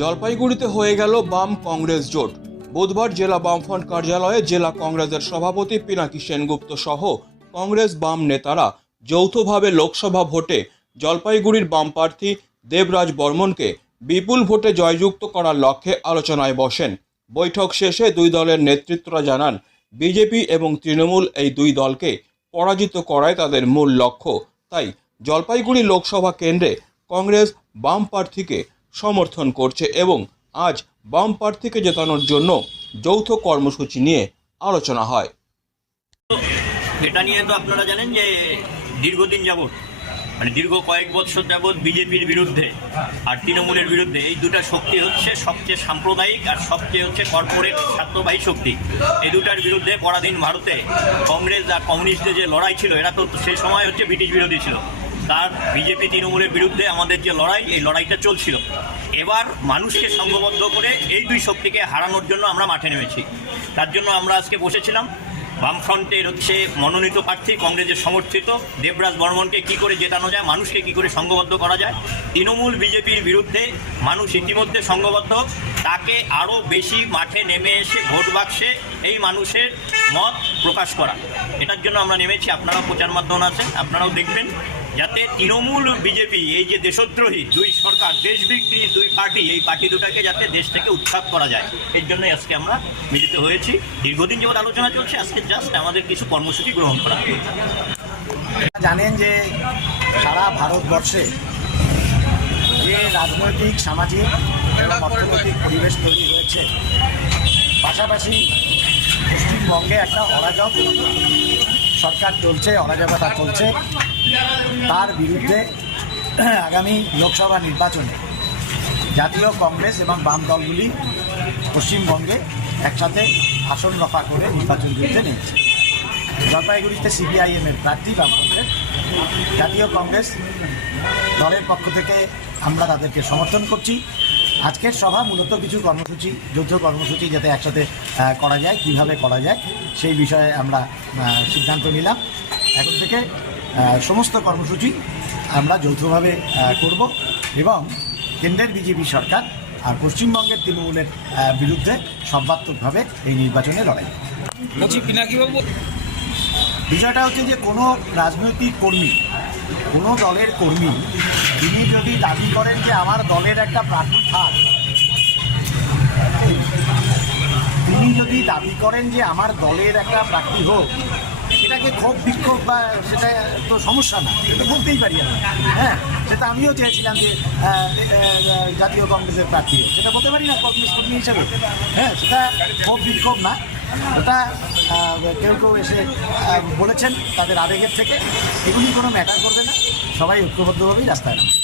জলপাইগুড়িতে হয়ে গেল বাম কংগ্রেস জোট। বুধবার জেলা বামফ্রন্ট কার্যালয়ে জেলা কংগ্রেসের সভাপতি পিনাকি সেনগুপ্ত সহ কংগ্রেস বাম নেতারা যৌথভাবে লোকসভা ভোটে জলপাইগুড়ির বাম প্রার্থী দেবরাজ বর্মনকে বিপুল ভোটে জয়যুক্ত করার লক্ষ্যে আলোচনায় বসেন। বৈঠক শেষে দুই দলের নেতৃত্বরা জানান, বিজেপি এবং তৃণমূল এই দুই দলকে পরাজিত করাই তাদের মূল লক্ষ্য। তাই জলপাইগুড়ি লোকসভা কেন্দ্রে কংগ্রেস বাম প্রার্থীকে সমর্থন করছে এবং আজ বাম প্রার্থীকে জেতানোর জন্য যৌথ কর্মসূচি নিয়ে আলোচনা হয়। এটা নিয়ে তো আপনারা জানেন যে দীর্ঘদিন যাবৎ মানে দীর্ঘ কয়েক বছর যাবৎ বিজেপির বিরুদ্ধে আর তৃণমূলের বিরুদ্ধে এই দুটা শক্তি হচ্ছে সবচেয়ে সাম্প্রদায়িক আর সবচেয়ে হচ্ছে কর্পোরেট স্বার্থবাহী শক্তি। এই দুটার বিরুদ্ধে পরাধীন ভারতে কংগ্রেস আর কমিউনিস্টদের যে লড়াই ছিল, এরা তো সেই সময় হচ্ছে ব্রিটিশ বিরোধী ছিল। তার বিজেপি তৃণমূলের বিরুদ্ধে আমাদের যে লড়াই, এই লড়াইটা চলছিল। এবার মানুষকে সংঘবদ্ধ করে এই দুই শক্তিকে হারানোর জন্য আমরা মাঠে নেমেছি। তার জন্য আমরা আজকে বসেছিলাম। বামফ্রন্টের হচ্ছে মনোনীত প্রার্থী, কংগ্রেসের সমর্থিত দেবরাজ বর্মনকে কি করে জেতানো যায়, মানুষকে কি করে সংঘবদ্ধ করা যায়, তৃণমূল বিজেপির বিরুদ্ধে মানুষ ইতিমধ্যে সংঘবদ্ধ তাকে আরও বেশি মাঠে নেমে এসে ভোট বাক্সে এই মানুষের মত প্রকাশ করা। এটার জন্য আমরা নেমেছি। আপনারাও প্রচার মাধ্যম আছেন আপনারাও দেখবেন। যাতে তৃণমূল বিজেপি, এই যে দেশদ্রোহী, দুই সরকার দেশ বিক্রি দুই পার্টি, এই পার্টি দুটাকে যাতে দেশ থেকে উৎখাত করা যায়। এর জন্যই আজকে আমরা মিলিত হয়েছি। দীর্ঘদিন যেমন আলোচনা চলছে, আজকে জাস্ট আমাদের কিছু কর্মসূচি গ্রহণ করা জানেন যে সারা ভারতবর্ষে যে রাজনৈতিক, সামাজিক অর্থনৈতিক পরিবেশ তৈরি হয়েছে, পাশাপাশি পশ্চিমবঙ্গে একটা অরাজক সরকার চলছে, অরাজকতা চলছে। তার বিরুদ্ধে আগামী লোকসভা নির্বাচনে জাতীয় কংগ্রেস এবং বাম দলগুলি পশ্চিমবঙ্গে একসাথে আসন রফা করে নির্বাচন যুদ্ধে নিয়েছে জলপাইগুড়িতে সিপিআইএম এর প্রার্থী বামপন্থের জাতীয় কংগ্রেস দলের পক্ষ থেকে আমরা তাদেরকে সমর্থন করছি। আজকের সভা মূলত কিছু কর্মসূচি, যৌথ কর্মসূচি যাতে একসাথে করা যায়, কীভাবে করা যায়, সেই বিষয়ে আমরা সিদ্ধান্ত নিলাম। এখন থেকে সমস্ত কর্মসূচি আমরা যৌথভাবে করব এবং কেন্দ্রের বিজেপি সরকার আর পশ্চিমবঙ্গের তৃণমূলের বিরুদ্ধে সম্পাত্মকভাবে এই নির্বাচনে লড়াই করব। বিষয়টা হচ্ছে যে কোনো রাজনৈতিক কর্মী কোনো দলের কর্মী তিনি যদি দাবি করেন যে আমার দলের একটা প্রার্থী থাক তিনি যদি দাবি করেন যে আমার দলের একটা প্রার্থী হোক সেটাকে ক্ষোভ বিক্ষোভ বা সেটা তো সমস্যা না এটা বলতেই পারি আমি। হ্যাঁ সেটা আমিও চেয়েছিলাম যে জাতীয় কংগ্রেসের প্রার্থী সেটা বলতে পারি না কংগ্রেস কর্মী হিসেবে। হ্যাঁ সেটা ক্ষোভ বিক্ষোভ না। ওটা কেউ কেউ এসে বলেছেন তাদের আবেগের থেকে। এগুলি কোনো ম্যাটার করবে না। সবাই ঐক্যবদ্ধভাবেই রাস্তায় নামবে।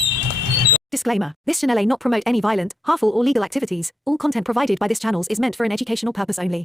Disclaimer This channel may not promote any violent, harmful, or legal activities. All content provided by this channel is meant for an educational purpose only.